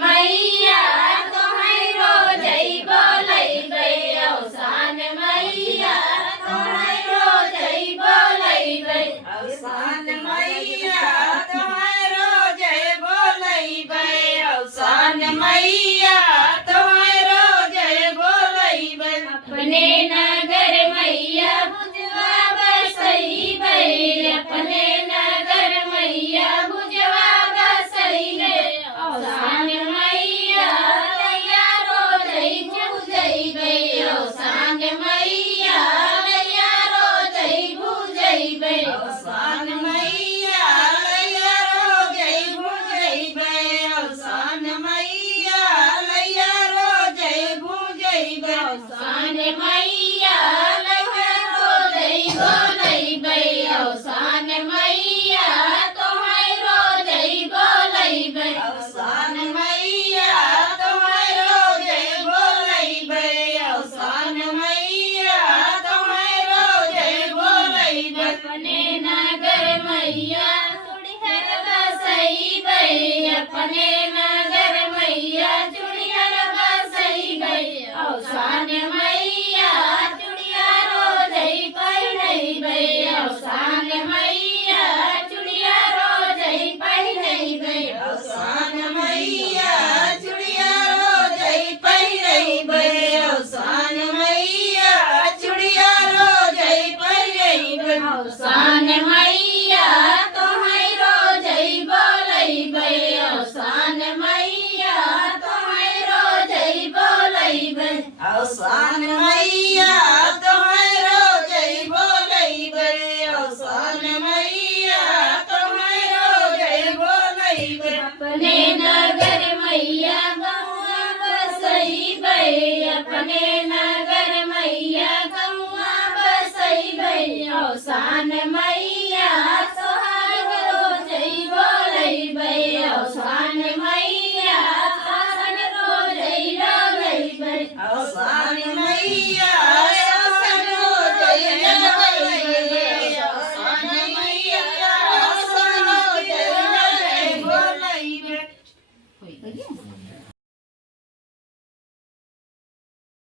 मैया तोहरो जइबो लइबै औसान मैया तोहरो जइबो लइबै औसान मैया तोहरो जइबो लइबै औसान मैया तोहरो जइबो लइबै अपने नगर मैया भुजवा बसइबै अपने नगर मैया भुजवा बसइबै औसान मैया लैया रोजै भुजइबै औसान मैया लैया रोजै भुजइबै औसान मैया लैया रोजै भुजइबै औसान मैया लैया रोजै भुजइबै औसान मैया लैया रोजै बोलइबै औसान मैया तोहरो जइबो लइबै औसान मैया तोहरो जइबो लइबै औसान मैया तोहरो जइबो लइबै अपने नगर मैया चुड़िहर बसइबै अपने नगर मैया चुड़िहर बसइबै औसान मैया चुड़िया रोजै पहिरइबै औसान मैया चुड़िया रोजै पहिरइबै औसान मैया चुड़िया रोजै पहिरइबै औसान मैया चुड़िया रोजै पहिरइबै औसान मैया तोहरो जइबो लइबै औसान मैया तोहरो जइबो लइबै औसान मैया तोहरो जइबो लइबै औसान मैया तोहरो जइबो लइबै अपने नगर मैया गौआ बसइबै अपने नगर मैया गौआ बसइबै औसान